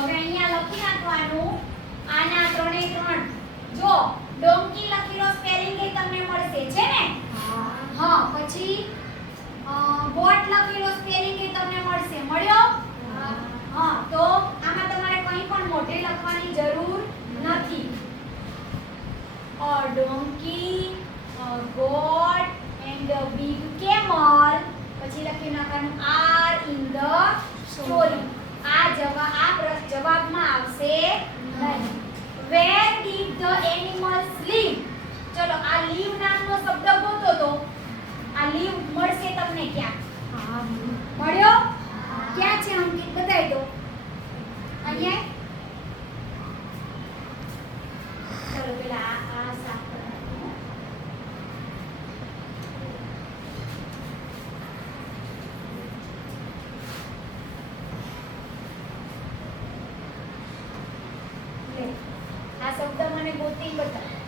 હવે અહીંયા લખી નાખવાનું આના 3 એ 3 જો ડોંકી લખેલો સ્પેલિંગ એ તમને મળશે છે ને હા પછી બોટ લખેલો સ્પેલિંગ એ તમને મળશે મળ્યો હા તો આમાં તમારે કંઈ પણ મોઢે લખવાની જરૂર નથી a donkey a goat and a big camel પછી લખી નાખવાનું are in the story આ જવાબમાં આવશે નહીં where did the animals live ચલો આ live નામનો શબ્દ ગોતો તો આ live મળશે તમને ક્યાં મળ્યો ક્યાં છે અંકિત બતાવી દો અહીંયા ચલો પેલા આ સાફ કરવાનું આ શબ્દ મને ગોતી બતાવો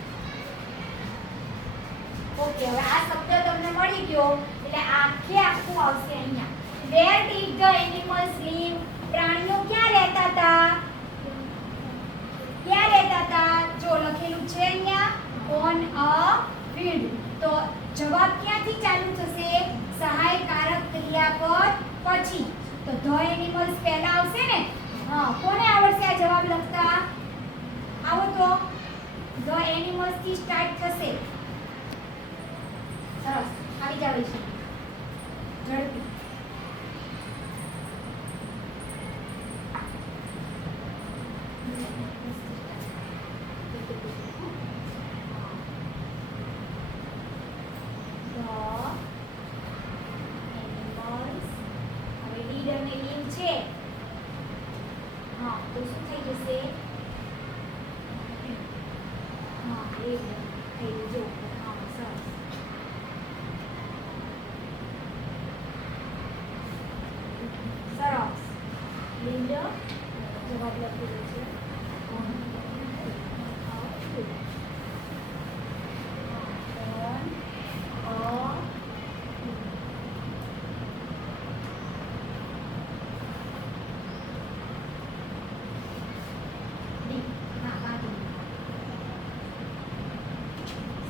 ઓકે હવે આ શબ્દ તમને મળી ગયો એટલે આખું આવશે અહીંયા where did the animals live પ્રાણીઓ ક્યાં રહેતા હતા જો લખેલું છે અહીંયા on a field તો જવાબ ક્યાંથી ચાલુ થશે સહાયકારક ક્રિયાપદ પછી તો the animals પહેલા આવશે ને હા કોને આવડશે આ જવાબ લખતા આવો તો the animals થી સ્ટાર્ટ થશે સરસ આવી જાવ છે ઝડપી જવાબ લખેલો છે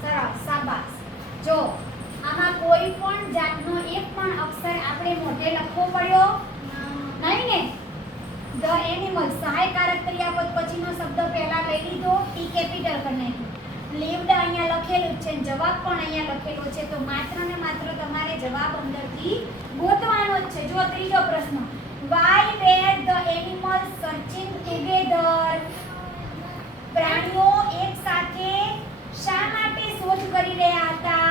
સરસ શાબાશ જો આમાં કોઈ પણ જાતનો એક પણ અક્ષર આપણે મોઢે લખવો પડ્યો નહીં ને the animal સહાયકારક ક્રિયાપદ પછીનો શબ્દ પહેલા લઈ લીધો ટી કેપિટલ કરી નાખ્યું lived અહીંયા લખેલું છે જવાબ પણ અહીંયા લખેલો છે તો માત્ર ને માત્ર તમારે જવાબ અંદરથી ગોતવાનો જ છે જો ત્રીજો પ્રશ્ન why were the animals searching together પ્રાણીઓ એક સાથે શા માટે શોધ કરી રહ્યા હતા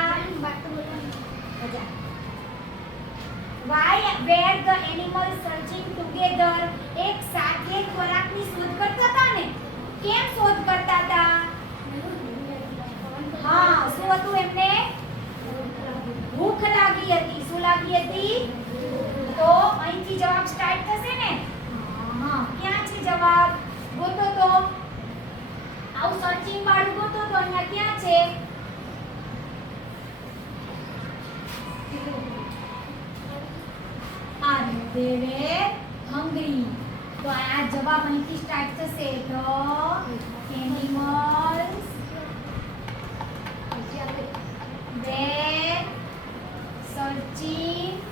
why were the animals searching together એક સાથે ખોરાકની શોધ કરતા હતા ને કેમ શોધ કરતા હતા હા શું હતું એમને ભૂખ લાગી હતી શું લાગી હતી તો અહીંથી જવાબ સ્ટાર્ટ થશે ને હા ક્યાં છે જવાબ ગોતો તો આવું સર્ચિંગ વાળું ગોતો તો અહીંયા ક્યાં છે and they were hungry તો આ જવાબ અહીંથી સ્ટાર્ટ થશે તો animals were searching